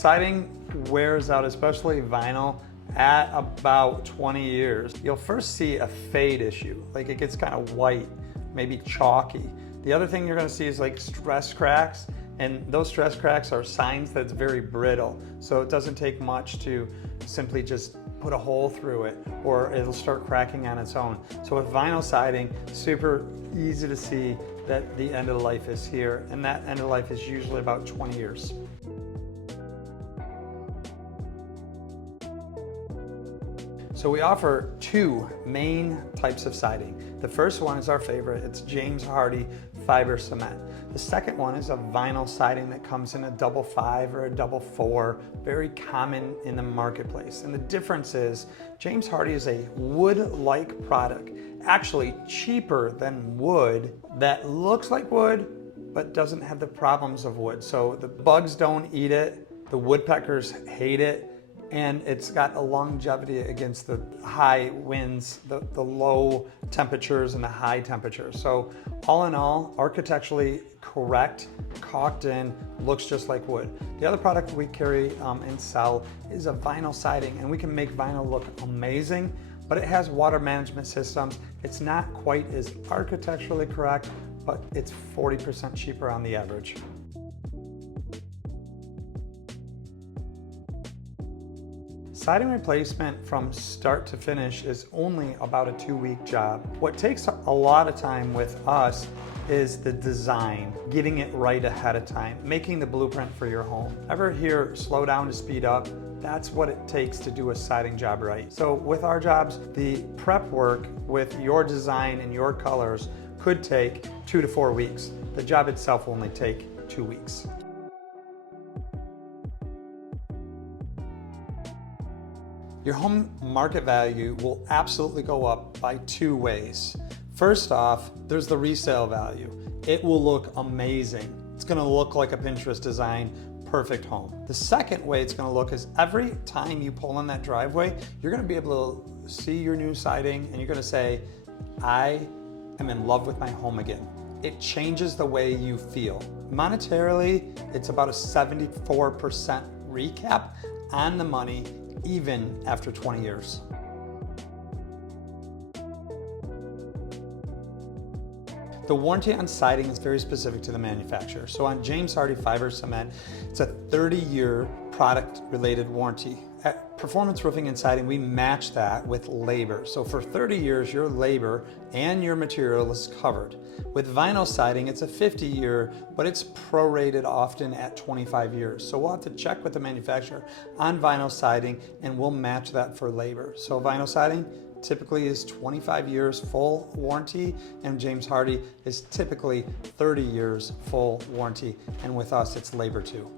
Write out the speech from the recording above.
Siding wears out, especially vinyl, at about 20 years. You'll first see a fade issue, like it gets kind of white, maybe chalky. The other thing you're gonna see is like stress cracks, and those stress cracks are signs that it's very brittle. So it doesn't take much to simply just put a hole through it, or it'll start cracking on its own. So with vinyl siding, super easy to see that the end of life is here, and that end of life is usually about 20 years. So we offer two main types of siding. The first one is our favorite. It's James Hardie fiber cement. The second one is a vinyl siding that comes in a double 5 or a double 4, very common in the marketplace. And the difference is James Hardie is a wood-like product, actually cheaper than wood, that looks like wood but doesn't have the problems of wood. So the bugs don't eat it, the woodpeckers hate it, and it's got a longevity against the high winds, the low temperatures and the high temperatures. So all in all, architecturally correct, caulked in, looks just like wood. The other product we carry and sell is a vinyl siding, and we can make vinyl look amazing, but it has water management systems. It's not quite as architecturally correct, but it's 40% cheaper on the average. Siding replacement from start to finish is only about a 2-week job. What takes a lot of time with us is the design, getting it right ahead of time, making the blueprint for your home. Ever hear slow down to speed up? That's what it takes to do a siding job right. So with our jobs, the prep work with your design and your colors could take 2 to 4 weeks. The job itself will only take 2 weeks. Your home market value will absolutely go up by 2 ways. First off, there's the resale value. It will look amazing. It's gonna look like a Pinterest design, perfect home. The second way it's gonna look is every time you pull in that driveway, you're gonna be able to see your new siding and you're gonna say, I am in love with my home again. It changes the way you feel. Monetarily, it's about a 74% recap on the money, even after 20 years. The warranty on siding is very specific to the manufacturer. So on James Hardie fiber cement, it's a 30-year product-related warranty. At Performance Roofing and Siding, we match that with labor. So for 30 years, your labor and your material is covered. With vinyl siding, it's a 50-year, but it's prorated often at 25 years. So we'll have to check with the manufacturer on vinyl siding, and we'll match that for labor. So vinyl siding typically is 25 years full warranty, and James Hardie is typically 30 years full warranty, and with us, it's labor too.